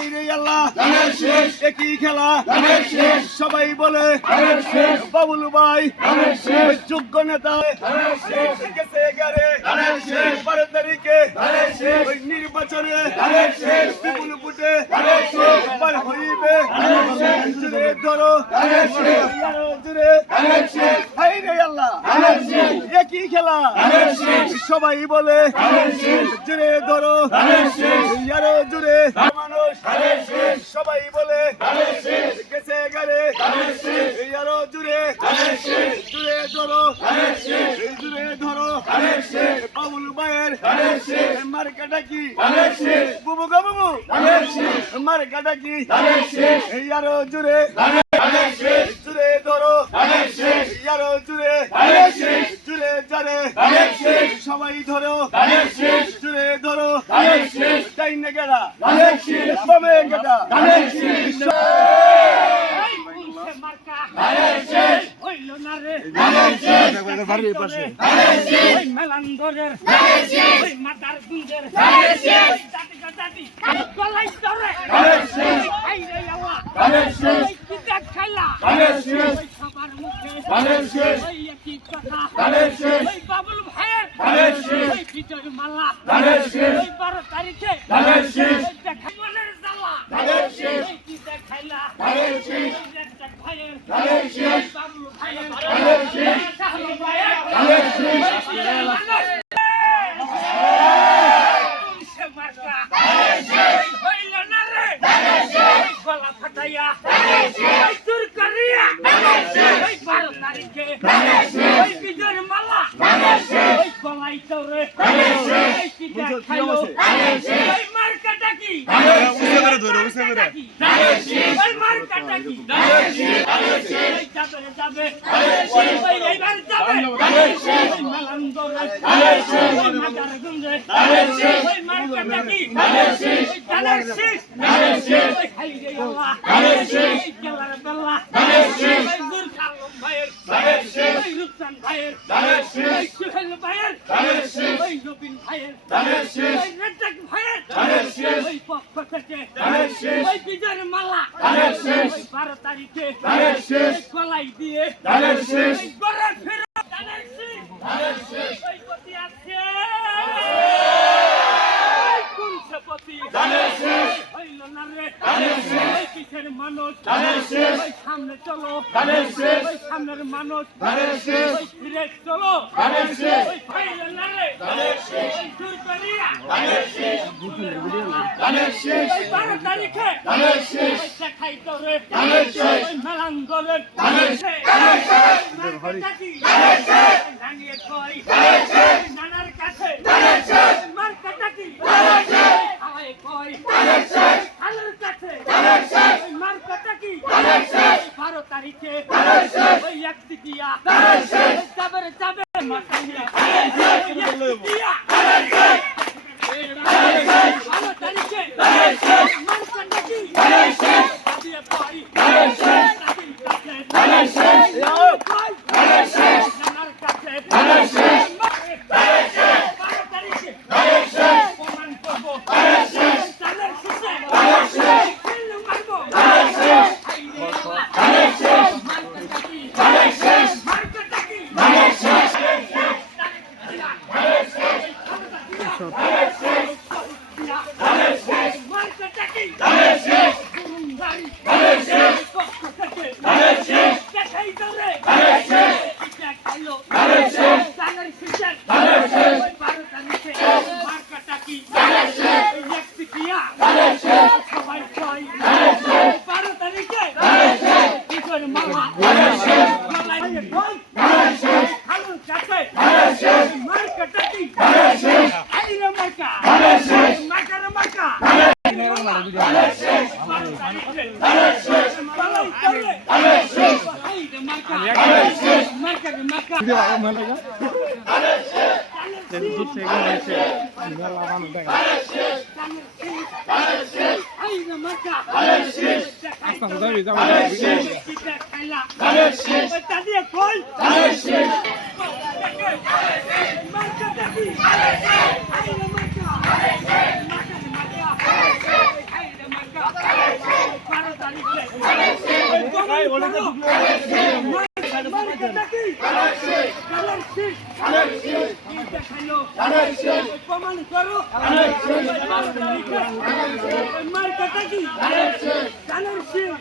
হাইরে আল্লাহ একই খেলা সবাই বলে বাবুল ভাই যোগ্য নেতা গেছে এগারে 12 তারিখে ওই নির্বাচনে বিপুল ভোটে বার হইবে জুড়ে ধরো জুড়ে হাইরে আল্লাহ একই খেলা সবাই বলে জুড়ে ধরো আরো জুড়ে মানুষ সবাই বলে গেছে এগারে আরো জুড়ে জুড়ে ধরো জুড়ে ধরো বাবুল ভাইয়ের মার্কাটা কি বুবু গো বুবু মার্কাটা কি আরো জুড়ে জুড়ে ধরো আরো জুড়ে জুড়ে যারে সবাই ধরো জুড়ে ধরো তাই না গেলা বামে গেটা বাবুল ভাইয়ের মালা 12 তারিখে খাইলা গলা ফাটাইয়া চুর করিয়া 12 তারিখে বিজয়ের মালা গলাই চৌরে খাইলো মার্কাটা কি মার্কাটা কি যাবে এইবার যাবে মেলান দরে মাজার গুঞ্জে মার্কাটা কি জানার শেষ হাইরে আল্লাহ গেলার বেলা গুর খালম ভাইয়ের রুকসান ভাইয়ের সুহেল ভাইয়ের নবীন ভাইয়ের রাজ্জাক ভাইয়ের পক্ষ থেকে বিজয়ের মালা 12 তারিখে গলাই দিয়ে গড়ে ফেরা মানুষ সামনে চলো সামনের মানুষ ফিরে চলো 12 তারিখে দেখাই তোরে মেলান গলের নানিয়ে কই নানার কাছে মার্কাটা কি আমায় কই আলোর কাছে মার্কাটা কি 12 তারিখে ওই একটি দিয়া যাবে মাথাইয়া দিয়া 12 তারিখে মার্কাটা কি দিয়ে পাই নানার কাছে মার্কাটা কি? ধানের শীষ। কি দেখাইলো? প্রমাণ করো। মার্কাটা কি? ধানের শীষ।